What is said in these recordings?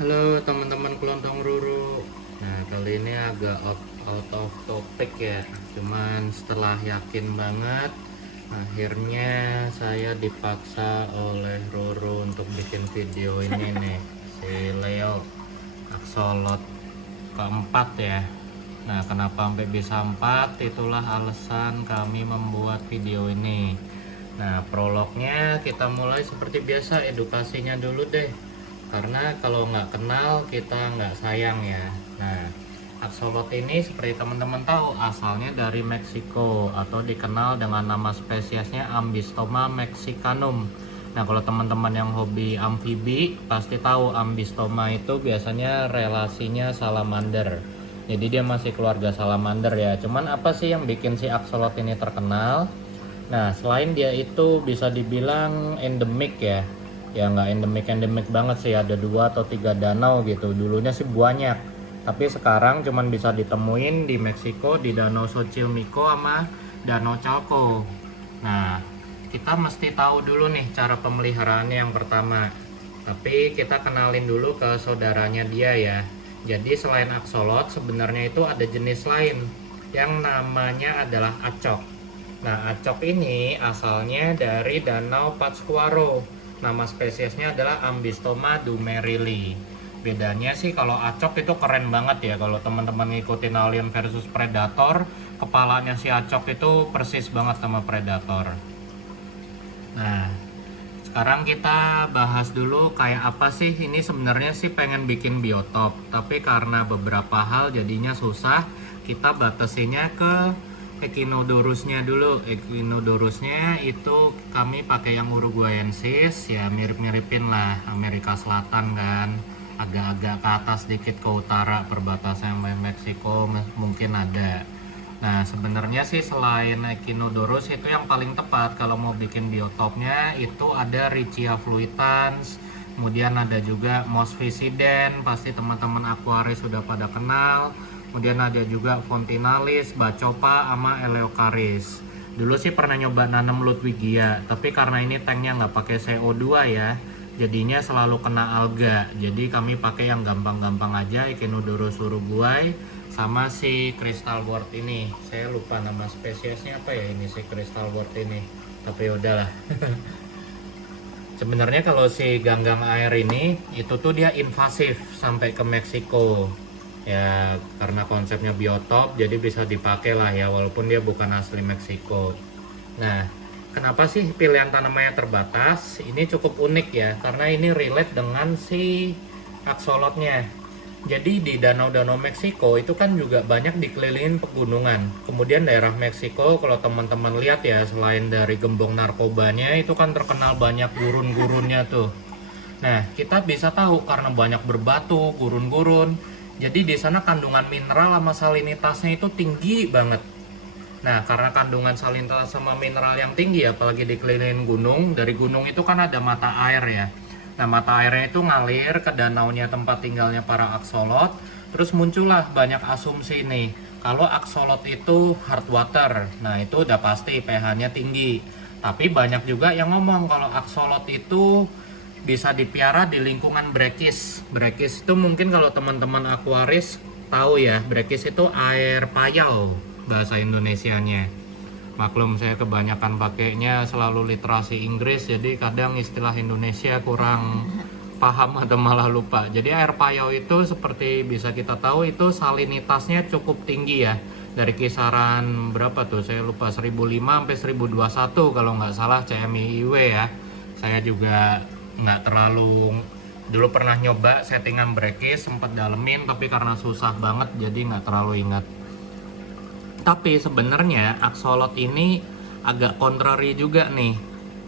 Halo teman-teman kelontong Ruru. Nah, kali ini agak out of topic ya. Cuman setelah yakin banget, akhirnya saya dipaksa oleh Ruru untuk bikin video ini nih. Si Leo Axolot keempat ya. Nah, kenapa sampai bisa 4? Itulah alasan kami membuat video ini. Nah, prolognya kita mulai seperti biasa, edukasinya dulu deh. Karena kalau nggak kenal kita nggak sayang ya. Nah, axolot ini seperti teman-teman tahu asalnya dari Meksiko atau dikenal dengan nama spesiesnya Ambystoma mexicanum. Nah, kalau teman-teman yang hobi amfibi pasti tahu Ambystoma itu biasanya relasinya salamander. Jadi dia masih keluarga salamander ya. Cuman apa sih yang bikin si axolot ini terkenal? Nah, selain dia itu bisa dibilang endemik ya. Ya nggak endemik banget sih, ada 2 atau 3 danau gitu. Dulunya sih banyak. Tapi sekarang cuman bisa ditemuin di Meksiko di Danau Xochimilco sama Danau Chalco. Nah, kita mesti tahu dulu nih cara pemeliharaannya yang pertama. Tapi kita kenalin dulu ke saudaranya dia ya. Jadi selain axolot sebenarnya itu ada jenis lain yang namanya adalah acok. Nah, acok ini asalnya dari Danau Pátzcuaro. Nama spesiesnya adalah Ambystoma dumerili. Bedanya sih kalau acok itu keren banget ya. Kalau teman-teman ngikutin Alien versus Predator, kepalanya si acok itu persis banget sama Predator. Nah, sekarang kita bahas dulu kayak apa sih ini. Sebenarnya sih pengen bikin biotop, tapi karena beberapa hal jadinya susah. Kita batasinya ke Echinodorusnya dulu. Echinodorusnya itu kami pakai yang Uruguayensis ya, mirip-miripin lah Amerika Selatan kan, agak-agak ke atas dikit ke utara perbatasan sama Meksiko mungkin ada. Nah, sebenarnya sih selain Echinodorus itu yang paling tepat kalau mau bikin biotopnya itu ada Riccia fluitans, kemudian ada juga Moss visiden, pasti teman-teman akuaris sudah pada kenal. Kemudian ada juga Fontinalis, Bacopa, sama Eleocharis. Dulu sih pernah nyoba nanam Ludwigia, tapi karena ini tanknya nggak pakai CO2 ya, jadinya selalu kena alga. Jadi kami pakai yang gampang-gampang aja, Echinodorus uruguay sama si crystal wort ini. Saya lupa nama spesiesnya apa ya ini si crystal wort ini, tapi udahlah. Sebenarnya kalau si ganggang air ini itu tuh dia invasif sampai ke Meksiko ya, karena konsepnya biotop jadi bisa dipakai lah ya walaupun dia bukan asli Meksiko. Nah, kenapa sih pilihan tanamannya terbatas? Ini cukup unik ya karena ini relate dengan si axolotnya. Jadi di danau-danau Meksiko itu kan juga banyak dikelilingin pegunungan. Kemudian daerah Meksiko kalau teman-teman lihat ya, selain dari gembong narkobanya itu kan terkenal banyak gurun-gurunnya tuh. Nah, kita bisa tahu karena banyak berbatu, gurun-gurun. Jadi di sana kandungan mineral sama salinitasnya itu tinggi banget. Nah, karena kandungan salinitas sama mineral yang tinggi, apalagi dikelilingin gunung, dari gunung itu kan ada mata air ya. Nah, mata airnya itu ngalir ke danaunya tempat tinggalnya para axolot. Terus muncullah banyak asumsi nih, kalau axolot itu hard water. Nah, itu udah pasti pH-nya tinggi. Tapi banyak juga yang ngomong kalau axolot itu bisa dipiara di lingkungan brekis. Brekis itu mungkin kalau teman-teman akuaris tahu ya, brekis itu air payau bahasa Indonesianya. Maklum saya kebanyakan pakainya selalu literasi Inggris, jadi kadang istilah Indonesia kurang paham atau malah lupa. Jadi air payau itu seperti bisa kita tahu itu salinitasnya cukup tinggi ya. Dari kisaran berapa tuh? Saya lupa, 1005 sampai 1021 kalau nggak salah CMIIW ya. Saya juga nggak terlalu, dulu pernah nyoba settingan brekis sempat dalemin tapi karena susah banget jadi nggak terlalu ingat. Tapi sebenarnya axolot ini agak contrary juga nih.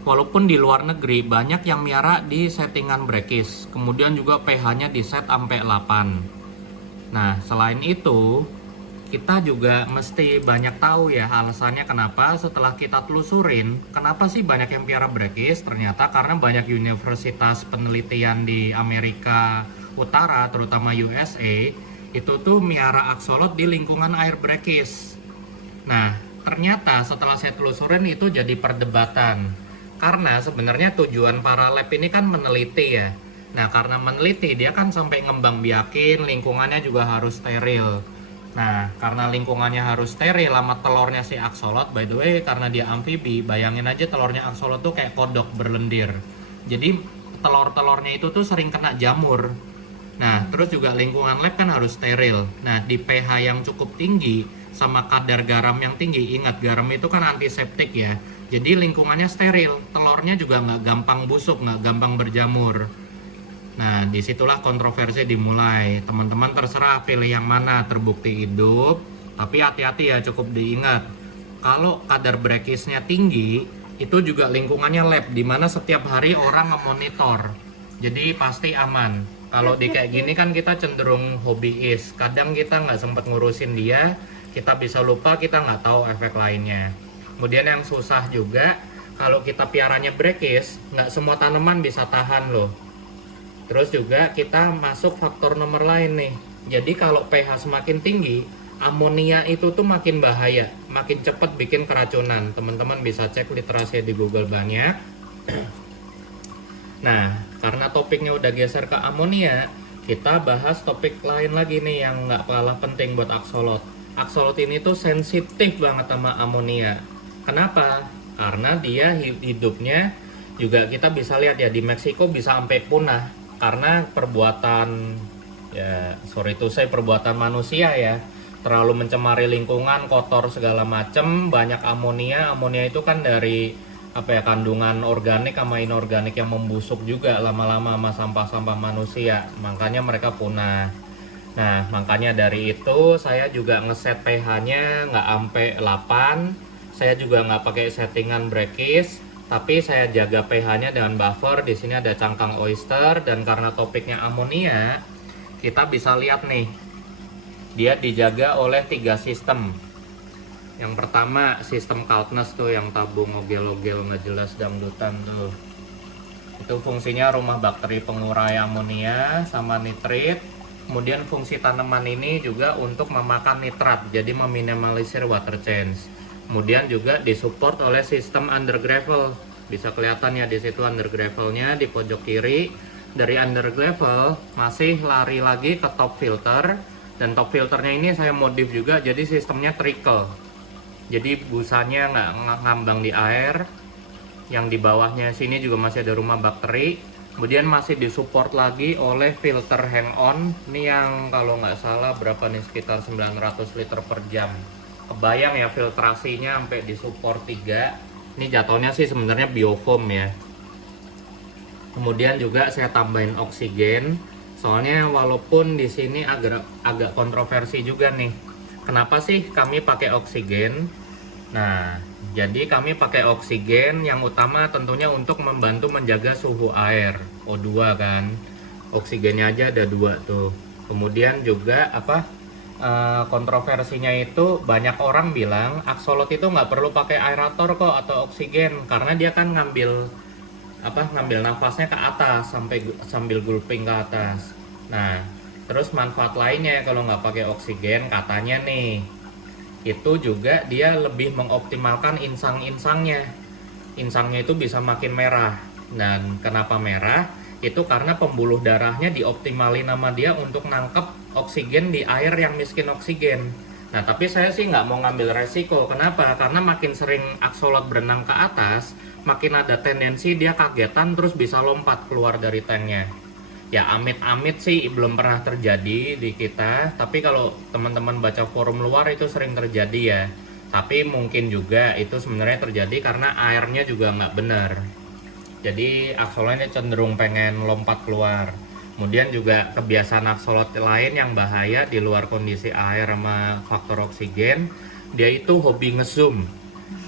Walaupun di luar negeri banyak yang miara di settingan brekis, kemudian juga pH-nya di set sampai 8. Nah, selain itu, kita juga mesti banyak tahu ya alasannya kenapa. Setelah kita telusurin, kenapa sih banyak yang piara brekis? Ternyata karena banyak universitas penelitian di Amerika Utara, terutama USA, itu tuh miara axolot di lingkungan air brekis. Nah, ternyata setelah saya telusurin itu jadi perdebatan. Karena sebenarnya tujuan para lab ini kan meneliti ya. Nah, karena meneliti dia kan sampai ngembang biakin lingkungannya juga harus steril. Nah, karena lingkungannya harus steril sama telurnya si aksolot, by the way karena dia amfibi, bayangin aja telurnya aksolot tuh kayak kodok berlendir. Jadi telur-telurnya itu tuh sering kena jamur. Nah, terus juga lingkungan lab kan harus steril. Nah, di pH yang cukup tinggi sama kadar garam yang tinggi, ingat garam itu kan antiseptik ya. Jadi lingkungannya steril, telurnya juga nggak gampang busuk, nggak gampang berjamur. Nah, disitulah kontroversi dimulai. Teman-teman terserah pilih yang mana, terbukti hidup. Tapi hati-hati ya, cukup diingat. Kalau kadar brekisnya tinggi, itu juga lingkungannya lab, dimana setiap hari orang memonitor. Jadi pasti aman. Kalau di kayak gini kan kita cenderung hobiis. Kadang kita nggak sempat ngurusin dia, kita bisa lupa, kita nggak tahu efek lainnya. Kemudian yang susah juga, kalau kita piaranya brekis, nggak semua tanaman bisa tahan loh. Terus juga kita masuk faktor nomor lain nih. Jadi kalau pH semakin tinggi, amonia itu tuh makin bahaya, makin cepat bikin keracunan. Teman-teman bisa cek literasi di Google banyak. Nah, karena topiknya udah geser ke amonia, kita bahas topik lain lagi nih yang nggak kalah penting buat aksolot. Aksolot ini tuh sensitif banget sama amonia. Kenapa? Karena dia hidupnya juga kita bisa lihat ya, di Meksiko bisa sampai punah karena perbuatan, ya sorry itu saya perbuatan manusia ya, terlalu mencemari lingkungan, kotor segala macem, banyak amonia. Amonia itu kan dari apa ya, kandungan organik sama inorganik yang membusuk juga lama-lama sama sampah-sampah manusia, makanya mereka punah. Nah, makanya dari itu saya juga ngeset pH-nya nggak sampai 8. Saya juga nggak pakai settingan brekis, tapi saya jaga pH-nya dengan buffer. Di sini ada cangkang oyster, dan karena topiknya amonia, kita bisa lihat nih, dia dijaga oleh 3 sistem. Yang pertama sistem Kaltness tuh yang tabung ogel-ogel nggak jelas dangdutan tuh. Itu fungsinya rumah bakteri pengurai amonia sama nitrit. Kemudian fungsi tanaman ini juga untuk memakan nitrat, jadi meminimalisir water change. Kemudian juga disupport oleh sistem under gravel. Bisa kelihatan ya di situ under gravelnya di pojok kiri. Dari under gravel masih lari lagi ke top filter, dan top filternya ini saya modif juga jadi sistemnya trickle. Jadi busanya nggak ngambang di air. Yang di bawahnya sini juga masih ada rumah bakteri. Kemudian masih disupport lagi oleh filter hang on. Ini yang kalau nggak salah berapa nih, sekitar 900 liter per jam. Kebayang ya filtrasinya sampai disupport 3. Ini jatuhnya sih sebenarnya biofoam ya. Kemudian juga saya tambahin oksigen. Soalnya walaupun di sini agak kontroversi juga nih. Kenapa sih kami pakai oksigen? Nah, jadi kami pakai oksigen yang utama tentunya untuk membantu menjaga suhu air, O2 kan. Oksigennya aja ada 2 tuh. Kemudian juga kontroversinya itu banyak orang bilang aksolot itu nggak perlu pakai aerator kok atau oksigen, karena dia kan ngambil nafasnya ke atas sambil gulping ke atas. Nah, terus manfaat lainnya kalau nggak pakai oksigen katanya nih, itu juga dia lebih mengoptimalkan insang-insangnya. Insangnya itu bisa makin merah. Dan kenapa merah? Itu karena pembuluh darahnya dioptimalin sama dia untuk nangkep oksigen di air yang miskin oksigen. Nah, tapi saya sih nggak mau ngambil resiko. Kenapa? Karena makin sering aksolot berenang ke atas, makin ada tendensi dia kagetan terus bisa lompat keluar dari tanknya. Ya amit-amit sih belum pernah terjadi di kita, tapi kalau teman-teman baca forum luar itu sering terjadi ya. Tapi mungkin juga itu sebenarnya terjadi karena airnya juga nggak benar. Jadi aksolotnya cenderung pengen lompat keluar. Kemudian juga kebiasaan aksolot lain yang bahaya di luar kondisi air sama faktor oksigen, dia itu hobi nge-zoom.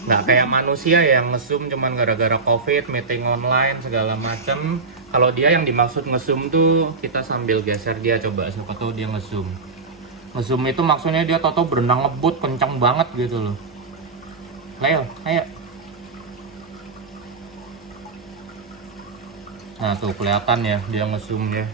Nggak kayak manusia yang nge-zoom cuman gara-gara covid, meeting online segala macem. Kalau dia yang dimaksud nge-zoom tuh kita sambil geser dia, coba siapa tahu dia nge-zoom. Nge-zoom itu maksudnya dia tahu berenang ngebut kencang banget gitu loh. Leo, ayo. Nah tuh kelihatan ya dia nge-zoom ya.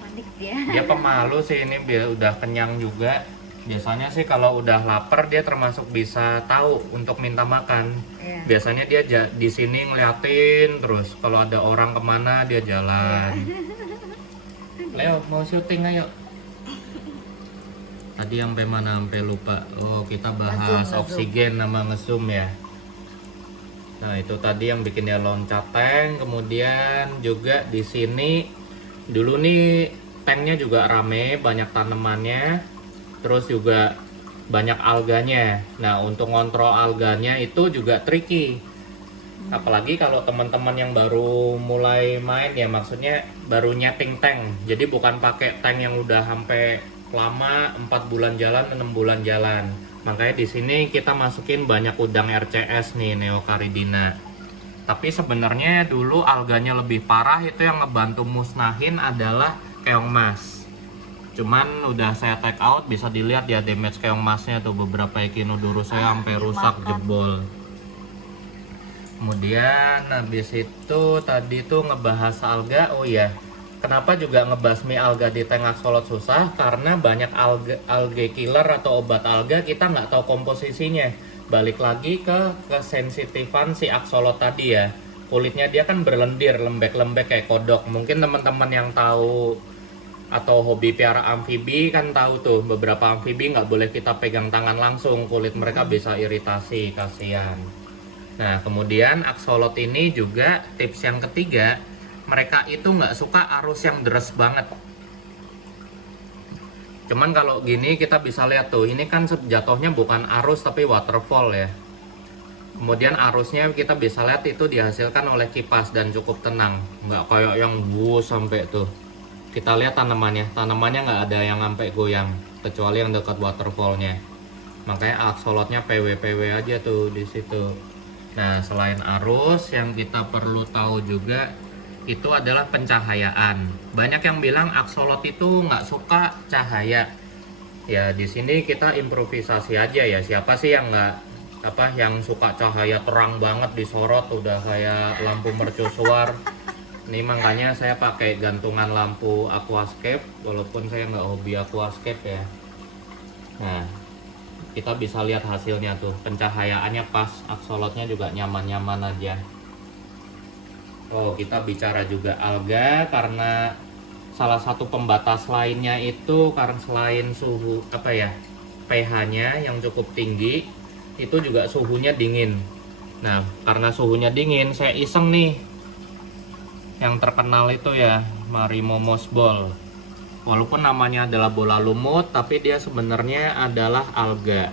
Panik dia. Dia pemalu sih ini, udah kenyang juga. Biasanya sih kalau udah lapar dia termasuk bisa tahu untuk minta makan. Iya. Biasanya dia di sini ngeliatin terus. Kalau ada orang kemana dia jalan. Leo mau syuting ayo. Tadi sampai mana, sampai lupa. Oh, kita bahas Nge-zoom. oksigen sama nge-zoom ya. Nah, itu tadi yang bikin dia loncat tank. Kemudian juga di sini dulu nih tanknya juga rame, banyak tanamannya. Terus juga banyak alganya. Nah, untuk ngontrol alganya itu juga tricky. Apalagi kalau teman-teman yang baru mulai main ya, maksudnya baru nyeting tank. Jadi bukan pakai tank yang udah sampai lama 4 bulan jalan, 6 bulan jalan. Makanya di sini kita masukin banyak udang RCS nih, Neocaridina. Tapi sebenarnya dulu alganya lebih parah, itu yang ngebantu musnahin adalah keong mas. Cuman udah saya take out, bisa dilihat ya damage keong masnya tuh, beberapa echinodorus saya sampai rusak, jebol. Kemudian habis itu tadi tuh ngebahas alga. Oh ya, kenapa juga ngebasmi alga di tank axolot susah? Karena banyak algae killer atau obat alga kita nggak tahu komposisinya. Balik lagi ke kesensitifan si axolot tadi ya. Kulitnya dia kan berlendir, lembek-lembek kayak kodok. Mungkin teman-teman yang tahu atau hobi piara amfibi kan tahu tuh, beberapa amfibi nggak boleh kita pegang tangan langsung, kulit mereka bisa iritasi, kasihan. Nah, kemudian axolot ini juga tips yang ketiga, mereka itu nggak suka arus yang deras banget. Cuman kalau gini kita bisa lihat tuh, ini kan jatuhnya bukan arus tapi waterfall ya. Kemudian arusnya kita bisa lihat itu dihasilkan oleh kipas dan cukup tenang, nggak kayak yang sampai tuh. Kita lihat tanamannya nggak ada yang sampai goyang, kecuali yang dekat waterfallnya. Makanya axolotnya PW aja tuh di situ. Nah, selain arus, yang kita perlu tahu juga itu adalah pencahayaan. Banyak yang bilang axolot itu nggak suka cahaya. Ya, di sini kita improvisasi aja ya. Siapa sih yang yang suka cahaya terang banget disorot udah kayak lampu mercusuar. Ini makanya saya pakai gantungan lampu aquascape, walaupun saya nggak hobi aquascape ya. Nah, kita bisa lihat hasilnya tuh, pencahayaannya pas, axolotnya juga nyaman-nyaman aja. Oh, kita bicara juga alga, karena salah satu pembatas lainnya itu karena selain suhu pH-nya yang cukup tinggi, itu juga suhunya dingin. Nah, karena suhunya dingin, saya iseng nih yang terkenal itu ya, Marimo moss ball. Walaupun namanya adalah bola lumut, tapi dia sebenarnya adalah alga.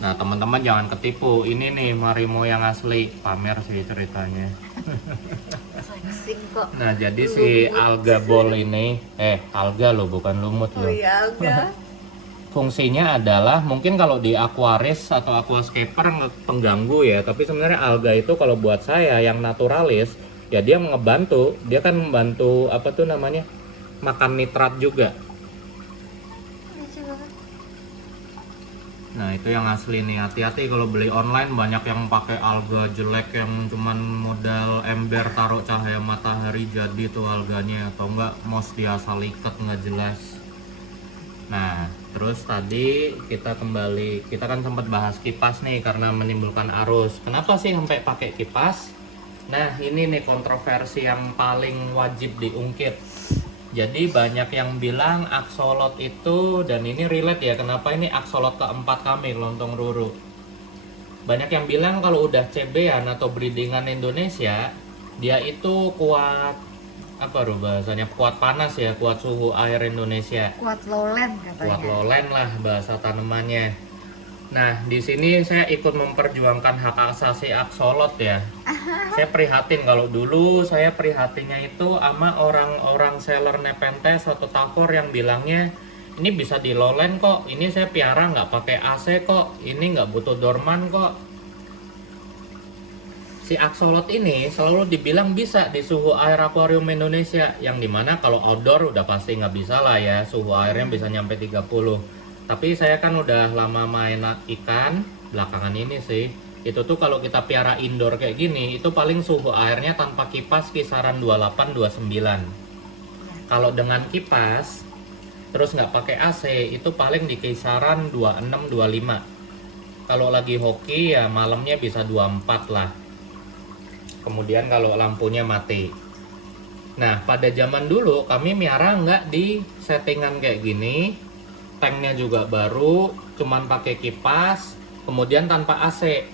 Nah, teman-teman jangan ketipu. Ini nih Marimo yang asli, pamer sih ceritanya. Nah, jadi si alga ball ini, alga loh, bukan lumut loh. Oh iya, alga. Fungsinya adalah mungkin kalau di aquaris atau aquascaper pengganggu ya, tapi sebenarnya alga itu kalau buat saya yang naturalis ya, dia ngebantu, dia kan membantu makan nitrat juga. Nah, itu yang asli nih. Hati-hati kalau beli online, banyak yang pakai alga jelek yang cuman modal ember taruh cahaya matahari jadi tuh alganya, atau enggak moss dia asal ikat nggak jelas. Nah, terus tadi kita kan sempat bahas kipas nih karena menimbulkan arus. Kenapa sih sampai pakai kipas? Nah, ini nih kontroversi yang paling wajib diungkit. Jadi banyak yang bilang axolot itu, dan ini relate ya, kenapa ini axolot keempat kami, lontong ruru. Banyak yang bilang kalau udah CB-an atau breedingan Indonesia, dia itu kuat bahasanya, kuat panas ya, kuat suhu air Indonesia. Kuat lowland katanya. Kuat lowland lah bahasa tanamannya. Nah, di sini saya ikut memperjuangkan hak asasi axolot ya. Saya prihatin, kalau dulu saya prihatinnya itu sama orang-orang seller Nepenthes atau Tavor yang bilangnya ini bisa di lowland kok, ini saya piara nggak pakai AC kok, ini nggak butuh dorman kok. Si axolot ini selalu dibilang bisa di suhu air akuarium Indonesia, yang dimana kalau outdoor udah pasti nggak bisa lah ya, suhu airnya bisa nyampe 30. Tapi saya kan udah lama main ikan, belakangan ini sih, itu tuh kalau kita piara indoor kayak gini, itu paling suhu airnya tanpa kipas kisaran 28-29. Kalau dengan kipas, terus nggak pakai AC, itu paling di kisaran 26-25. Kalau lagi hoki ya malamnya bisa 24 lah. Kemudian kalau lampunya mati. Nah, pada zaman dulu kami miara nggak di settingan kayak gini. Tanknya juga baru, cuman pakai kipas, kemudian tanpa AC.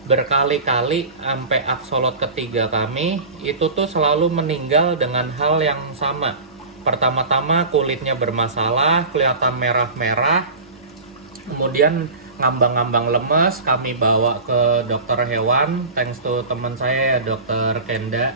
Berkali-kali sampai aksolot ketiga kami itu tuh selalu meninggal dengan hal yang sama. Pertama-tama kulitnya bermasalah, kelihatan merah-merah, kemudian ngambang-ngambang lemes. Kami bawa ke dokter hewan, thanks to teman saya dokter Kenda.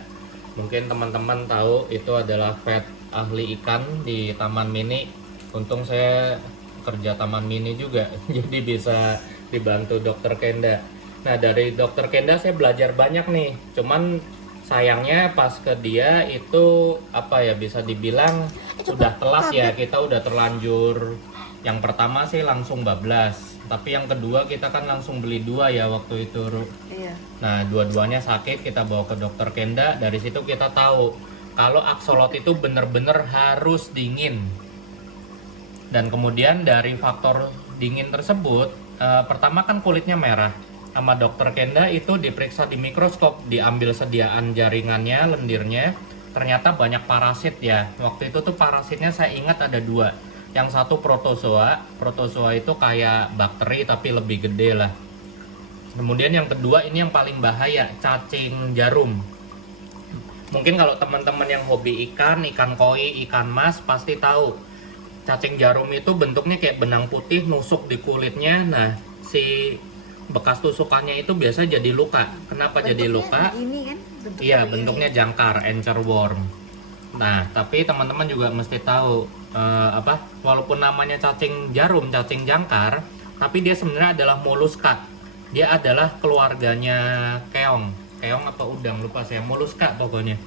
Mungkin teman-teman tahu itu adalah vet ahli ikan di Taman Mini. Untung saya kerja Taman Mini juga jadi bisa dibantu dokter Kenda. Nah, dari dokter Kenda saya belajar banyak nih. Cuman sayangnya pas ke dia itu apa ya, bisa dibilang sudah telat ya, kita udah terlanjur. Yang pertama sih langsung bablas, tapi yang kedua kita kan langsung beli 2 ya waktu itu, Ru. Iya. Nah, dua-duanya sakit, kita bawa ke dokter Kenda. Dari situ kita tahu kalau aksolot itu bener-bener harus dingin. Dan kemudian dari faktor dingin tersebut, pertama kan kulitnya merah. Sama dokter Kenda itu diperiksa di mikroskop, diambil sediaan jaringannya, lendirnya, ternyata banyak parasit ya. Waktu itu tuh parasitnya saya ingat ada 2. Yang satu protozoa itu kayak bakteri tapi lebih gede lah. Kemudian yang kedua ini yang paling bahaya, cacing jarum. Mungkin kalau teman-teman yang hobi ikan koi, ikan mas pasti tahu. Cacing jarum itu bentuknya kayak benang putih nusuk di kulitnya. Nah, si bekas tusukannya itu biasa jadi luka. Kenapa jadi luka? Ini kan Iya, bentuknya jangkar, anchorworm. Nah, tapi teman-teman juga mesti tahu walaupun namanya cacing jarum, cacing jangkar, tapi dia sebenarnya adalah moluska. Dia adalah keluarganya keong. Keong apa udang lupa saya, moluska pokoknya.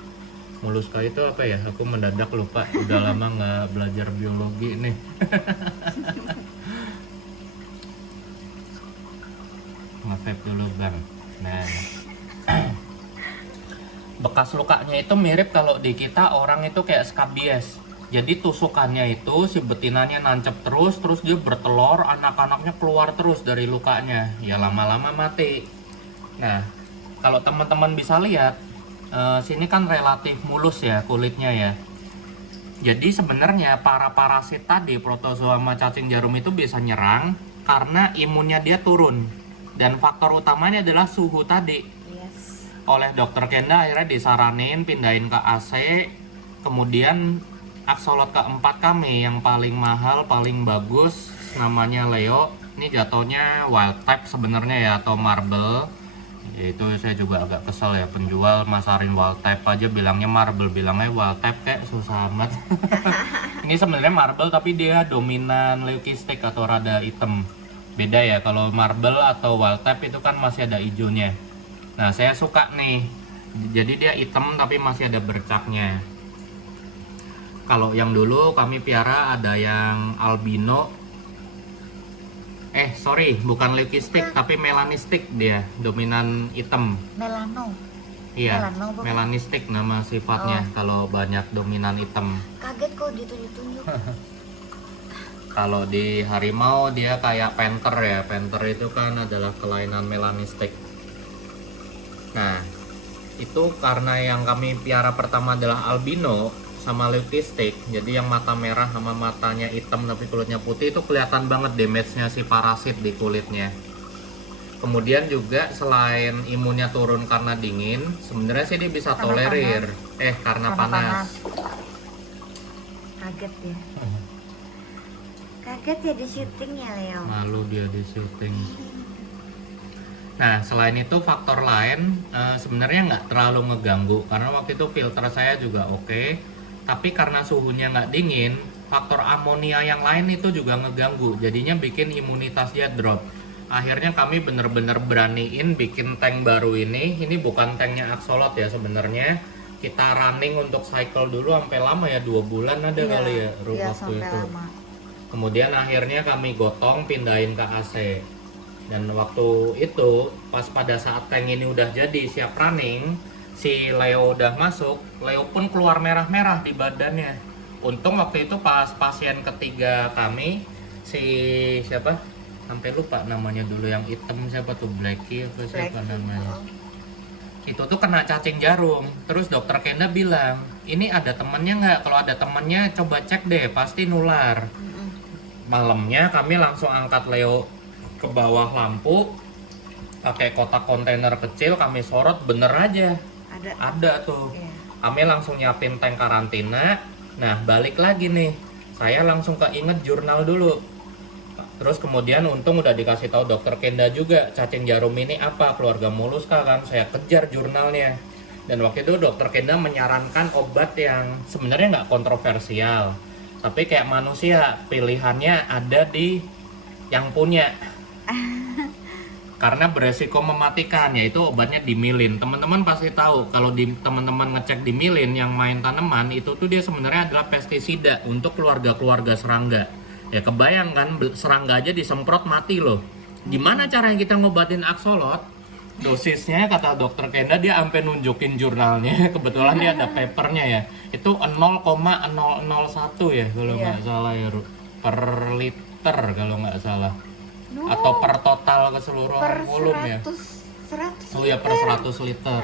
Moluska itu apa ya? Aku mendadak lupa. Udah lama nggak belajar biologi nih. Nge-vape dulu bang. Nah, bekas lukanya itu mirip kalau di kita orang itu kayak skabies. Jadi tusukannya itu si betinanya nancep terus dia bertelur, anak-anaknya keluar terus dari lukanya. Ya lama-lama mati. Nah, kalau teman-teman bisa lihat, sini kan relatif mulus ya kulitnya ya. Jadi sebenarnya para parasit tadi, protozoa sama cacing jarum itu bisa nyerang karena imunnya dia turun. Dan faktor utamanya adalah suhu tadi. Yes. Oleh dokter Kenda akhirnya disaranin pindahin ke AC. Kemudian aksolot keempat kami yang paling mahal, paling bagus, namanya Leo. Ini jatuhnya wild type sebenarnya ya, atau marble. Itu saya juga agak kesel ya, penjual masarin wild type aja bilangnya marble, bilangnya wild type kayak susah amat. Ini sebenarnya marble tapi dia dominan leukistik atau rada hitam. Beda ya, kalau marble atau wild type itu kan masih ada hijaunya. Nah, saya suka nih. Jadi dia hitam tapi masih ada bercaknya. Kalau yang dulu kami piara ada yang albino. Bukan leukistik tapi melanistik, dia dominan hitam. Melano. Iya, Melano bukan? melanistik nama sifatnya kalau banyak dominan hitam. Kaget kok ditunjuk-tunjuk. Kalau di harimau dia kayak panther ya. Panther itu kan adalah kelainan melanistik. Nah, itu karena yang kami piara pertama adalah albino sama leukistik. Jadi yang mata merah sama matanya hitam tapi kulitnya putih, itu kelihatan banget damage-nya si parasit di kulitnya. Kemudian juga selain imunnya turun karena dingin, sebenarnya sih dia bisa tolerir. Karena panas. Kaget ya. Kaget ya di syuting ya Leo. Malu dia di syuting. Nah, selain itu faktor lain sebenarnya nggak terlalu ngeganggu karena waktu itu filter saya juga oke. Tapi karena suhunya nggak dingin, faktor amonia yang lain itu juga ngeganggu. Jadinya bikin imunitas dia drop. Akhirnya kami bener-bener beraniin bikin tank baru ini. Ini bukan tanknya Axolot ya sebenarnya. Kita running untuk cycle dulu sampai lama ya, 2 bulan ada kali ya waktu itu. Lama. Kemudian akhirnya kami gotong pindahin ke AC. Dan waktu itu pas pada saat tank ini udah jadi siap running, si Leo udah masuk, Leo pun keluar merah-merah di badannya. Untung waktu itu pas pasien ketiga kami, si siapa? Sampai lupa namanya dulu, yang hitam siapa tuh, Blacky apa siapa namanya. Itu tuh kena cacing jarum. Terus dokter Kenda bilang, ini ada temennya nggak? Kalau ada temennya coba cek deh, pasti nular. Malamnya kami langsung angkat Leo ke bawah lampu, pakai kotak kontainer kecil, kami sorot, bener aja. Ada tuh. Iya. Kami langsung nyiapin tank karantina. Nah, balik lagi nih. Saya langsung keinget jurnal dulu. Terus kemudian untung udah dikasih tahu dokter Kenda juga, cacing jarum ini apa, keluarga moluska kan. Saya kejar jurnalnya. Dan waktu itu dokter Kenda menyarankan obat yang sebenarnya nggak kontroversial. Tapi kayak manusia, pilihannya ada di yang punya. Karena beresiko mematikan, yaitu obatnya dimilin. Teman-teman pasti tahu kalau teman-teman ngecek dimilin yang main tanaman itu tuh dia sebenarnya adalah pestisida untuk keluarga-keluarga serangga. Ya kebayang kan, serangga aja disemprot mati loh. Gimana caranya kita ngobatin aksolot? Dosisnya kata dokter Kenda, dia sampai nunjukin jurnalnya. Kebetulan dia ada papernya ya. Itu 0,001 ya kalau nggak salah ya, per liter kalau nggak salah. Atau per total keseluruhan volume ya? 100 Oh ya, per 100 liter.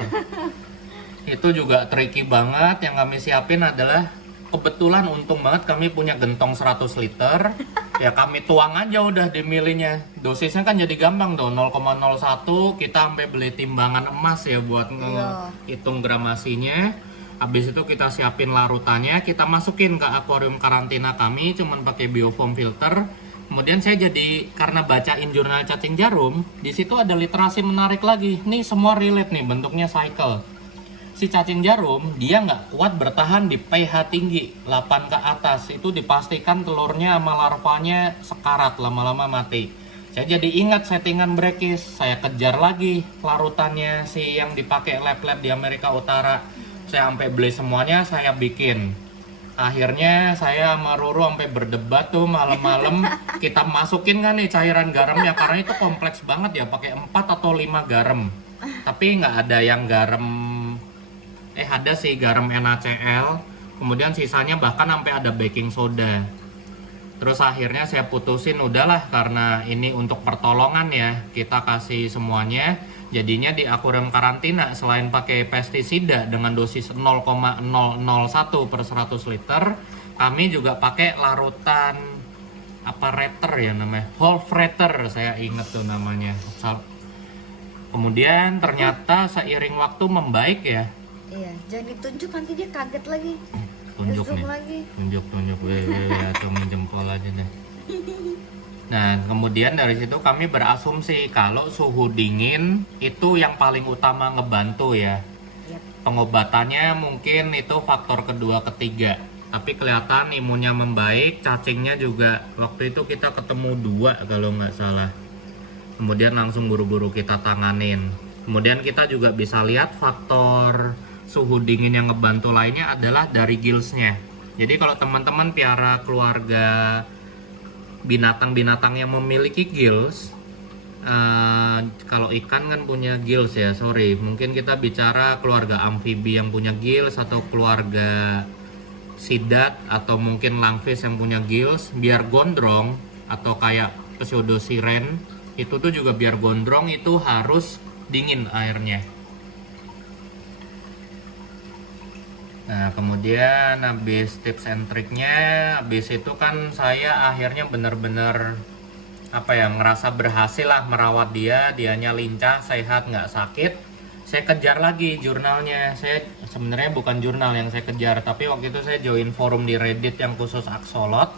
Itu juga tricky banget. Yang kami siapin adalah, kebetulan untung banget kami punya gentong 100 liter. Ya kami tuang aja udah di milinya. Dosisnya kan jadi gampang dong, 0,01. Kita sampai beli timbangan emas ya buat ngitung gramasinya. Habis itu kita siapin larutannya, kita masukin ke akuarium karantina kami, cuman pakai biofoam filter. Kemudian saya jadi, karena bacain jurnal cacing jarum, di situ ada literasi menarik lagi. Nih semua relate nih, bentuknya cycle. Si cacing jarum, dia nggak kuat bertahan di pH tinggi, 8 ke atas. Itu dipastikan telurnya sama larvanya sekarat, lama-lama mati. Saya jadi ingat settingan Brekis, saya kejar lagi larutannya si yang dipakai lab-lab di Amerika Utara. Saya sampai beli semuanya, saya bikin. Akhirnya saya sama Roro sampai berdebat tuh malam-malam, kita masukin kan nih cairan garamnya, karena itu kompleks banget ya, pakai 4 atau 5 garam. Tapi nggak ada yang garam, ada sih garam NaCl, kemudian sisanya bahkan sampai ada baking soda. Terus akhirnya saya putusin, udahlah karena ini untuk pertolongan ya, kita kasih semuanya. Jadinya di akuarium karantina selain pakai pestisida dengan dosis 0,001 per 100 liter, kami juga pakai larutan apa rater ya namanya, Wolf rater, saya inget tuh namanya. Kemudian ternyata seiring waktu membaik ya. Iya, jangan ditunjuk nanti dia kaget lagi. Tunjuk nih, lagi. tunjuk, acungin jempol aja deh. Nah, kemudian dari situ kami berasumsi kalau suhu dingin itu yang paling utama ngebantu ya. Pengobatannya mungkin itu faktor kedua ketiga. Tapi kelihatan imunnya membaik, cacingnya juga waktu itu kita ketemu 2 kalau nggak salah. Kemudian langsung buru-buru kita tanganin. Kemudian kita juga bisa lihat faktor suhu dingin yang ngebantu lainnya adalah dari gillsnya. Jadi kalau teman-teman piara keluarga binatang-binatang yang memiliki gills, kalau ikan kan punya gills ya, mungkin kita bicara keluarga amfibi yang punya gills, atau keluarga sidat, atau mungkin langfish yang punya gills, biar gondrong, atau kayak pseudosiren, itu tuh juga biar gondrong itu harus dingin airnya. Nah, kemudian habis tips and triknya, habis itu kan saya akhirnya bener-bener ngerasa berhasil lah merawat dianya lincah, sehat, nggak sakit. Saya kejar lagi jurnalnya. Saya sebenarnya bukan jurnal yang saya kejar, tapi waktu itu saya join forum di Reddit yang khusus aksolot.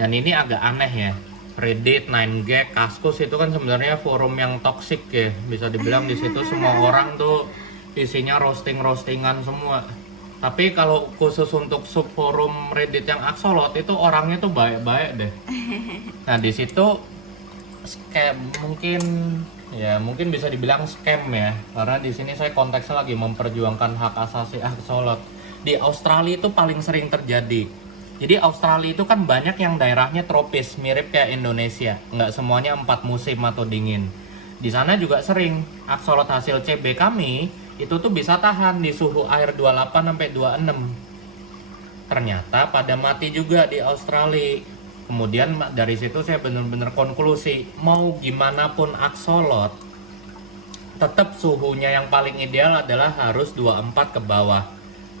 Dan ini agak aneh ya, Reddit, 9gag, Kaskus itu kan sebenarnya forum yang toksik ya, bisa dibilang di situ semua orang tuh isinya roastingan semua. Tapi kalau khusus untuk subforum Reddit yang aksolot itu orangnya tuh baik-baik deh. Nah di situ mungkin bisa dibilang scam ya, karena di sini saya konteksnya lagi memperjuangkan hak asasi aksolot. Di Australia itu paling sering terjadi. Jadi Australia itu kan banyak yang daerahnya tropis, mirip kayak Indonesia. Nggak semuanya 4 musim atau dingin. Di sana juga sering aksolot hasil CB kami itu tuh bisa tahan di suhu air 28 sampai 26. ternyata pada mati juga di Australia. Kemudian dari situ saya benar-benar konklusi, mau gimana pun aksolot, tetap suhunya yang paling ideal adalah harus 24 ke bawah.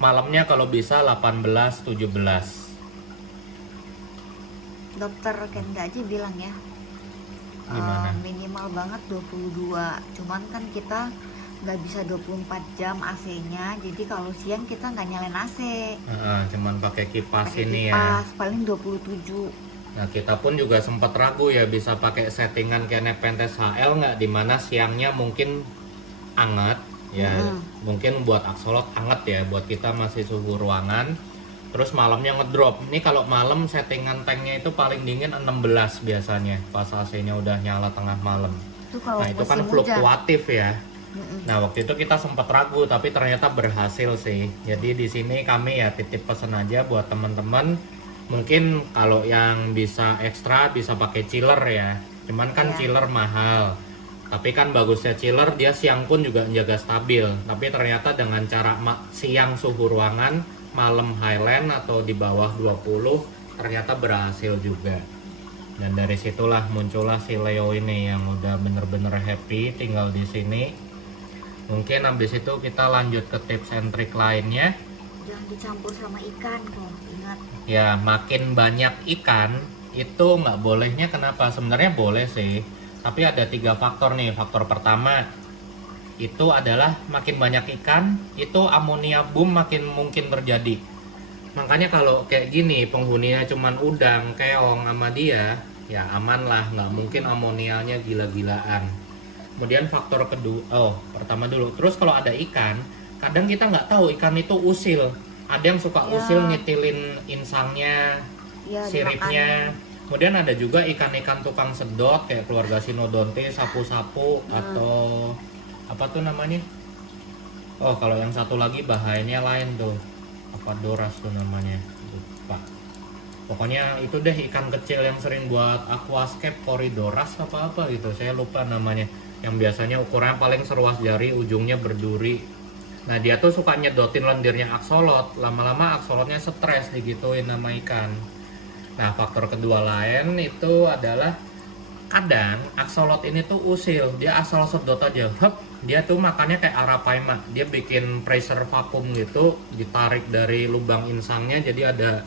Malamnya kalau bisa 18, 17. Dokter Kenda aja bilang ya, Gimana? minimal banget 22. Cuman kan kita nggak bisa 24 jam AC-nya, jadi kalau siang kita nggak nyalain AC, Cuman pakai kipas pakai ini ya. kipas paling 27. Nah, kita pun juga sempat ragu ya bisa pakai settingan kayak Nepenthes HL nggak, dimana siangnya mungkin anget ya, mungkin buat aksolot anget ya, buat kita masih suhu ruangan, terus malamnya ngedrop. Ini kalau malam settingan tanknya itu paling dingin 16 biasanya pas AC-nya udah nyala tengah malam. Itu kalau Nah itu kan musim hujan. fluktuatif ya. Nah waktu itu kita sempat ragu tapi ternyata berhasil sih. Jadi di sini kami ya titip pesan aja buat teman-teman. Mungkin kalau yang bisa ekstra bisa pakai chiller ya. Cuman kan Iya. chiller mahal. Tapi kan bagusnya chiller dia siang pun juga menjaga stabil. Tapi ternyata dengan cara siang suhu ruangan, malam highland atau di bawah 20 ternyata berhasil juga. Dan dari situlah muncullah si Leo ini yang udah bener-bener happy tinggal di sini. Mungkin habis itu kita lanjut ke tips and trick lainnya. Jangan dicampur sama ikan kok, ingat. Ya makin banyak ikan itu nggak bolehnya, kenapa? Sebenarnya boleh sih, tapi ada 3 faktor nih. Faktor pertama itu adalah makin banyak ikan itu amonia boom makin mungkin terjadi. Makanya kalau kayak gini penghuninya cuman udang, keong sama dia, ya aman lah, nggak mungkin amonianya gila-gilaan. Kemudian faktor kedua, pertama dulu. Terus kalau ada ikan, kadang kita nggak tahu ikan itu usil. Ada yang suka Ya. usil ngitilin insangnya, Ya, siripnya. Kemudian ada juga ikan-ikan tukang sedot kayak keluarga Sinodonte, sapu-sapu atau apa tuh namanya? Oh, kalau yang satu lagi bahayanya lain tuh. Apa doras tuh namanya? Lupa. Pokoknya itu deh ikan kecil yang sering buat aquascape, Corydoras apa-apa gitu. Saya lupa namanya. Yang biasanya ukurannya paling seruas jari, ujungnya berduri. Nah, dia tuh suka nyedotin lendirnya aksolot. Lama-lama aksolotnya stres digituin sama ikan. Nah, faktor kedua lain itu adalah kadang aksolot ini tuh usil, dia asal sedot aja, dia tuh makannya kayak arapaima, dia bikin pressure vakum gitu, ditarik dari lubang insangnya, jadi ada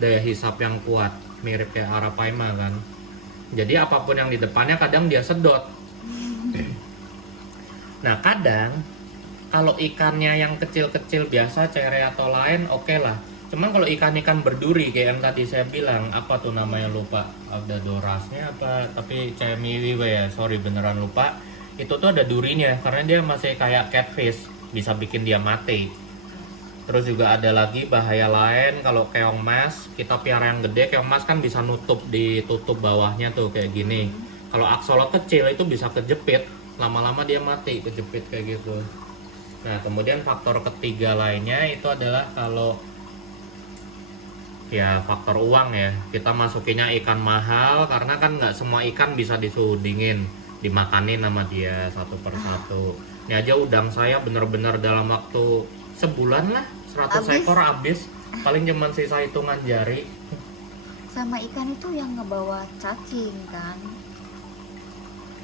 daya hisap yang kuat, mirip kayak arapaima kan. Jadi apapun yang di depannya kadang dia sedot. Nah kadang kalau ikannya yang kecil-kecil biasa cere atau lain oke lah. Cuman kalau ikan-ikan berduri kayak yang tadi saya bilang, apa tuh namanya lupa, ada dorasnya apa, tapi cemiwiwe ya, sorry beneran lupa. Itu tuh ada durinya karena dia masih kayak catfish, bisa bikin dia mati. Terus juga ada lagi bahaya lain kalau keong mas, kita piara yang gede, keong mas kan bisa ditutup bawahnya tuh kayak gini. Kalau aksolot kecil itu bisa kejepit, lama-lama dia mati kejepit kayak gitu. Nah kemudian faktor ketiga lainnya itu adalah kalau ya faktor uang ya, kita masukinnya ikan mahal karena kan nggak semua ikan bisa di suhu dingin dimakanin sama dia satu persatu. Ini aja udang saya bener-bener dalam waktu sebulan lah 100 ekor habis, paling cuman sisa hitungan jari. Sama ikan itu yang ngebawa cacing kan.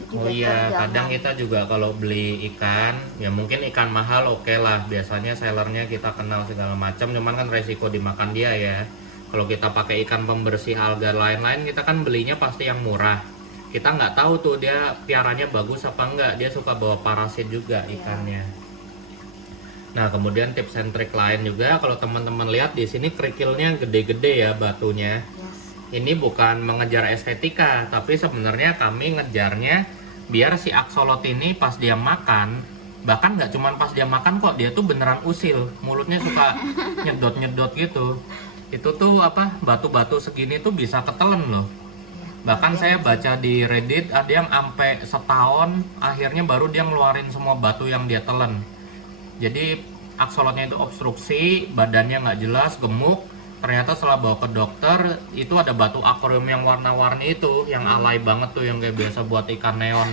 Jadi Oh better iya, kadang jangan. kita juga kalau beli ikan, ya mungkin ikan mahal oke lah, biasanya sellernya kita kenal segala macam, cuman kan resiko dimakan dia ya. Kalau kita pakai ikan pembersih alga lain-lain, kita kan belinya pasti yang murah. Kita nggak tahu tuh dia piaranya bagus apa enggak, dia suka bawa parasit juga ikannya. Nah kemudian tips and trick lain juga, kalau teman-teman lihat di sini kerikilnya gede-gede ya batunya. Yes. Ini bukan mengejar estetika, tapi sebenarnya kami ngejarnya biar si aksolot ini pas dia makan, bahkan nggak cuma pas dia makan kok, dia tuh beneran usil, mulutnya suka nyedot-nyedot gitu. Itu tuh apa, batu-batu segini tuh bisa ketelen loh. Bahkan saya baca di Reddit ada yang sampai setahun akhirnya baru dia ngeluarin semua batu yang dia telan. Jadi aksolotnya itu obstruksi, badannya nggak jelas, gemuk. Ternyata setelah bawa ke dokter itu ada batu akuarium yang warna-warni itu, yang alay banget tuh, yang kayak biasa buat ikan neon.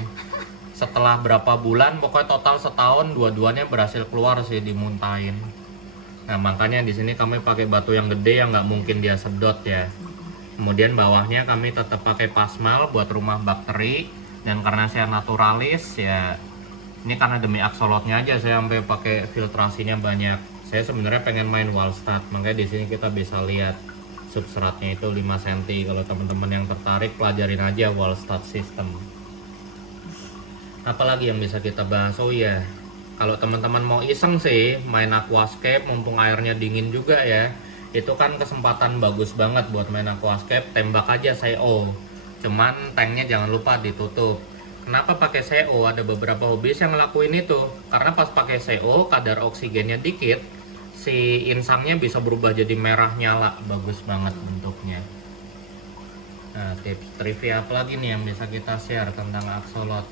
Setelah berapa bulan, pokoknya total setahun, dua-duanya berhasil keluar sih, dimuntahin. Nah makanya di sini kami pakai batu yang gede yang nggak mungkin dia sedot ya. Kemudian bawahnya kami tetap pakai pasmal buat rumah bakteri. Dan karena saya naturalis ya, ini karena demi aksolotnya aja saya sampai pakai filtrasinya banyak. Saya sebenarnya pengen main wallstat, makanya di sini kita bisa lihat substratnya itu 5 cm. Kalau teman-teman yang tertarik pelajarin aja wallstat system. Apalagi yang bisa kita bahas? Oh ya, kalau teman-teman mau iseng sih main aquascape mumpung airnya dingin juga ya, itu kan kesempatan bagus banget buat main aquascape. Tembak aja CO, cuman tanknya jangan lupa ditutup. Kenapa pakai CO? Ada beberapa hobis yang ngelakuin itu karena pas pakai CO kadar oksigennya dikit, si insangnya bisa berubah jadi merah nyala, bagus banget bentuknya. Nah tips trivia apa lagi nih yang bisa kita share tentang axolot?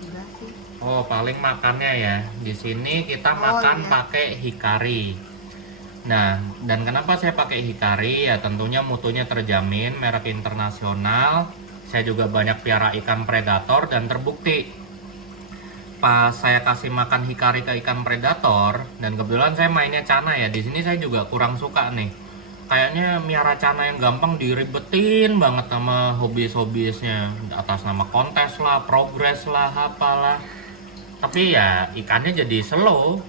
Udah sih. Oh, paling makannya ya. Di sini kita makan iya. pakai hikari. Nah, dan kenapa saya pakai hikari? Ya tentunya mutunya terjamin, merek internasional. Saya juga banyak piara ikan predator dan terbukti pas saya kasih makan hikari ke ikan predator, dan kebetulan saya mainnya cana ya. Di sini saya juga kurang suka nih. Kayaknya miara cana yang gampang diribetin banget sama hobis-hobisnya, atas nama kontes lah, progres lah, apalah. Tapi ya ikannya jadi slow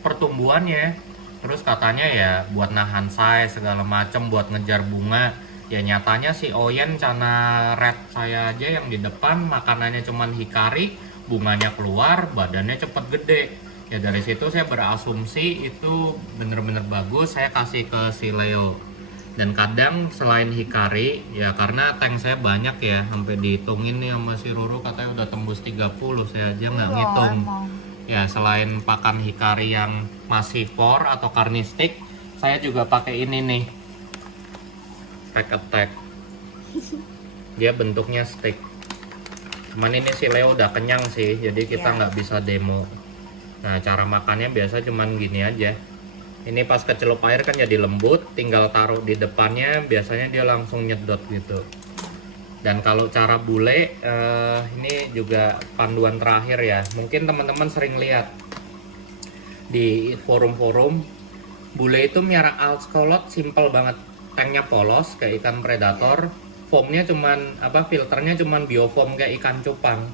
pertumbuhannya. Terus katanya ya buat nahan size segala macem, buat ngejar bunga. Ya nyatanya si Oyen cana red saya aja yang di depan makanannya cuman hikari, bunganya keluar, badannya cepet gede. Ya dari situ saya berasumsi itu bener-bener bagus, saya kasih ke si Leo. Dan kadang selain hikari, ya karena tank saya banyak ya, sampai dihitungin nih sama si Ruru katanya udah tembus 30, saya aja nggak ngitung. Ya selain pakan hikari yang masih for atau karnistik, saya juga pakai ini nih, pack attack. Dia bentuknya stick. Cuman ini si Leo udah kenyang sih, jadi kita nggak bisa demo. Nah cara makannya biasa cuman gini aja. Ini pas kecelup air kan jadi lembut, tinggal taruh di depannya, biasanya dia langsung nyedot gitu. Dan kalau cara bule, ini juga panduan terakhir ya. Mungkin teman-teman sering lihat di forum-forum, bule itu miara axolot simple banget. Tanknya polos kayak ikan predator, foamnya cuman filternya cuman biofoam kayak ikan cupang.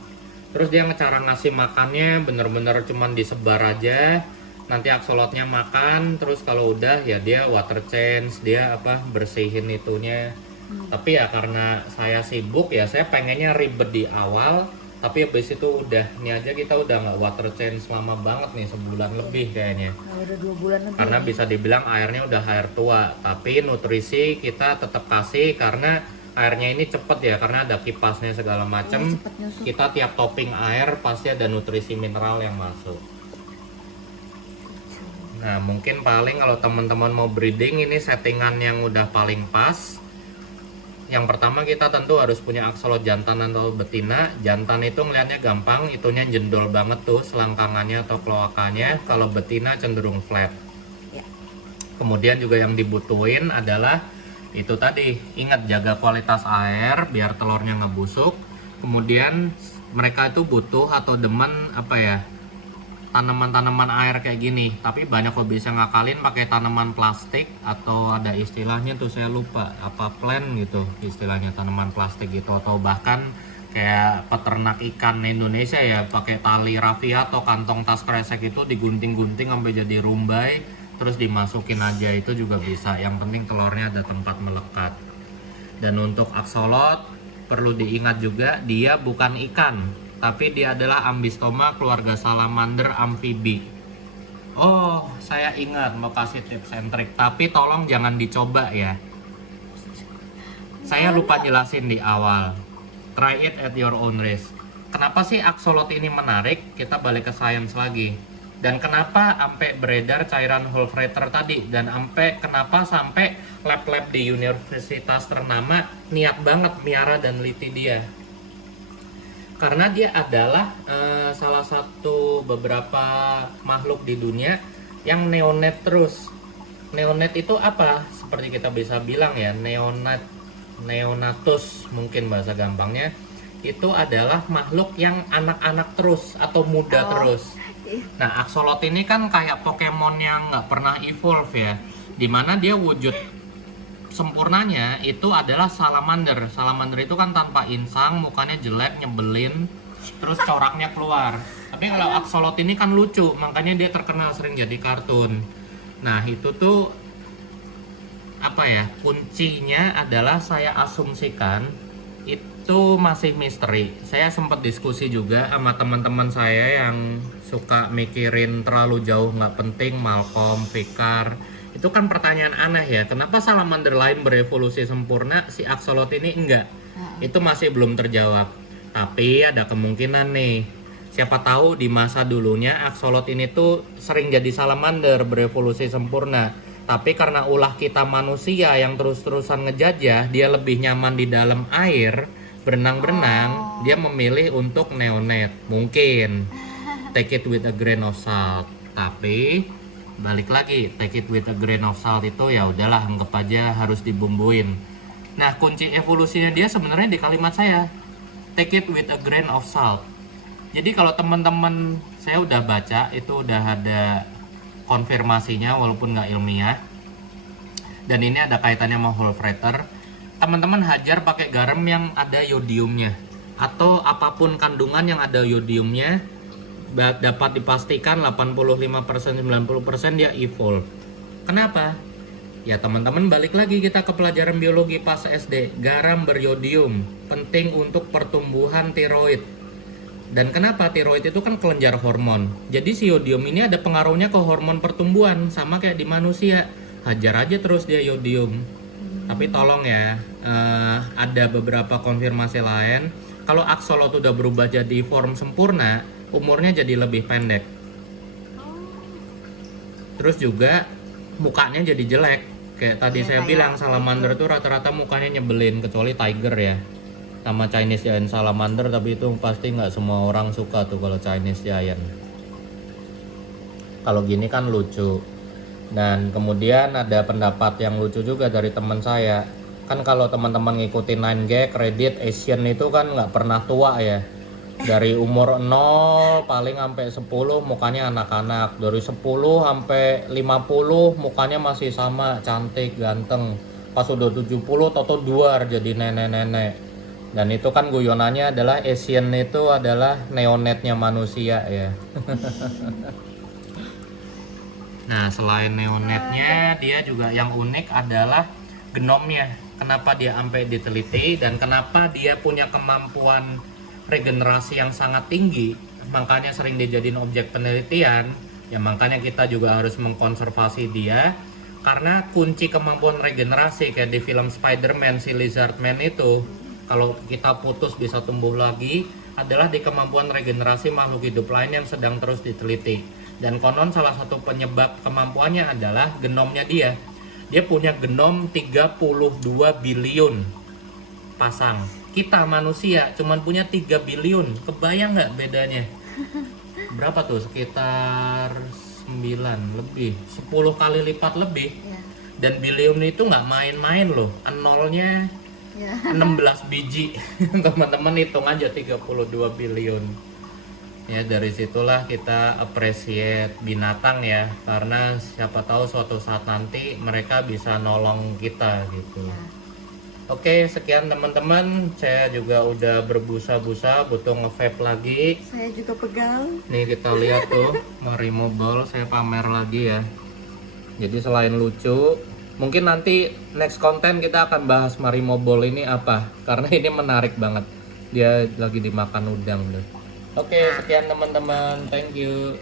Terus dia cara ngasih makannya bener-bener cuman disebar aja. Nanti axolotnya makan, terus kalau udah ya dia water change, dia bersihin itunya. Tapi ya karena saya sibuk ya, saya pengennya ribet di awal, tapi habis itu udah, ini aja kita udah nggak water change lama banget nih, sebulan lebih kayaknya. Udah 2 bulan lebih. Karena bisa dibilang airnya udah air tua, tapi nutrisi kita tetap kasih karena airnya ini cepet ya, karena ada kipasnya segala macem. Kita tiap topping air pasti ada nutrisi mineral yang masuk. Nah mungkin paling kalau teman-teman mau breeding, ini settingan yang udah paling pas. Yang pertama kita tentu harus punya axolot jantan atau betina. Jantan itu ngeliatnya gampang, itunya jendol banget tuh selangkangannya atau kloakannya. Kalau betina cenderung flat. Kemudian juga yang dibutuhin adalah itu tadi, ingat jaga kualitas air biar telurnya nggak busuk. Kemudian mereka itu butuh atau demen tanaman-tanaman air kayak gini, tapi banyak kok bisa ngakalin pakai tanaman plastik atau ada istilahnya tuh saya lupa plant gitu istilahnya, tanaman plastik gitu, atau bahkan kayak peternak ikan Indonesia ya pakai tali rafia atau kantong tas kresek itu digunting-gunting sampai jadi rumbai terus dimasukin aja, itu juga bisa. Yang penting telurnya ada tempat melekat. Dan untuk axolot perlu diingat juga dia bukan ikan, tapi dia adalah ambistoma keluarga salamander amfibi. Oh, saya ingat mau kasih tips and trick, tapi tolong jangan dicoba ya. Saya lupa jelasin di awal. Try it at your own risk. Kenapa sih axolot ini menarik? Kita balik ke science lagi. Dan kenapa sampai beredar cairan whole freighter tadi? Dan kenapa sampai lab-lab di universitas ternama niat banget miara dan liti dia? Karena dia adalah salah satu beberapa makhluk di dunia yang neonate terus. Neonate itu apa? Seperti kita bisa bilang ya, neonatus mungkin bahasa gampangnya. Itu adalah makhluk yang anak-anak terus atau muda terus. Nah, Axolot ini kan kayak Pokemon yang nggak pernah evolve ya, dimana dia wujud sempurnanya itu adalah salamander. Salamander itu kan tanpa insang, mukanya jelek, nyebelin, terus coraknya keluar. Tapi kalau Axolot ini kan lucu, makanya dia terkenal sering jadi kartun. Nah, itu tuh apa ya, kuncinya adalah saya asumsikan itu masih misteri. Saya sempat diskusi juga sama teman-teman saya yang suka mikirin terlalu jauh nggak penting, Malcolm, Fikar. Itu kan pertanyaan aneh ya, kenapa salamander lain berevolusi sempurna, si Axolot ini enggak? Itu masih belum terjawab. Tapi ada kemungkinan nih, siapa tahu di masa dulunya Axolot ini tuh sering jadi salamander berevolusi sempurna. Tapi karena ulah kita manusia yang terus-terusan ngejajah, dia lebih nyaman di dalam air, berenang-berenang, dia memilih untuk neonet. Mungkin take it with a grain of salt. Tapi balik lagi, take it with a grain of salt itu ya udahlah, anggap aja harus dibumbuin. Nah, kunci evolusinya dia sebenarnya di kalimat saya, take it with a grain of salt. Jadi kalau teman-teman, saya udah baca, itu udah ada konfirmasinya walaupun nggak ilmiah, dan ini ada kaitannya sama Hofstadter. Teman-teman hajar pakai garam yang ada yodiumnya, atau apapun kandungan yang ada yodiumnya, dapat dipastikan 85% 90% dia evolve. Kenapa? Ya teman-teman, balik lagi kita ke pelajaran biologi pas SD. Garam beryodium penting untuk pertumbuhan tiroid. Dan kenapa? Tiroid itu kan kelenjar hormon. Jadi si yodium ini ada pengaruhnya ke hormon pertumbuhan, sama kayak di manusia. Hajar aja terus dia yodium. Tapi tolong ya, ada beberapa konfirmasi lain. Kalau Axolot udah berubah jadi form sempurna, umurnya jadi lebih pendek. Terus juga mukanya jadi jelek. Kayak tadi saya bilang, salamander tuh rata-rata mukanya nyebelin, kecuali tiger ya. Sama Chinese giant salamander, tapi itu pasti nggak semua orang suka tuh kalau Chinese giant. Kalau gini kan lucu. Dan kemudian ada pendapat yang lucu juga dari teman saya. Kan kalau teman-teman ngikutin 9gag, Reddit, Asian itu kan nggak pernah tua ya. Dari umur 0 paling sampai 10 mukanya anak-anak. Dari 10 sampai 50 mukanya masih sama, cantik, ganteng. Pas udah 70 toto duar jadi nenek-nenek. Dan itu kan guyonannya adalah Asian itu adalah neonetnya manusia ya. Nah, selain neonetnya, dia juga yang unik adalah genomnya. Kenapa dia sampai diteliti dan kenapa dia punya kemampuan regenerasi yang sangat tinggi, makanya sering dijadiin objek penelitian. Ya makanya kita juga harus mengkonservasi dia, karena kunci kemampuan regenerasi kayak di film Spider-Man, si Lizard Man itu, kalau kita putus bisa tumbuh lagi, adalah di kemampuan regenerasi makhluk hidup lain yang sedang terus diteliti. Dan konon salah satu penyebab kemampuannya adalah genomnya dia. Dia punya genom 32 bilion pasang. Kita manusia cuman punya 3 bilion. Kebayang nggak bedanya? Berapa tuh? Sekitar 9 lebih, 10 kali lipat lebih. Dan bilion itu nggak main-main loh. Nolnya 16 biji. Teman-teman hitung aja 32 bilion. Ya dari situlah kita appreciate binatang ya, karena siapa tahu suatu saat nanti mereka bisa nolong kita gitu. Oke, sekian teman-teman, saya juga udah berbusa-busa, butuh nge-vape lagi. Saya juga pegal. Nih kita lihat tuh Marimo Ball, saya pamer lagi ya. Jadi selain lucu, mungkin nanti next konten kita akan bahas Marimo Ball ini apa, karena ini menarik banget. Dia lagi dimakan udang deh. Oke, sekian teman-teman, thank you.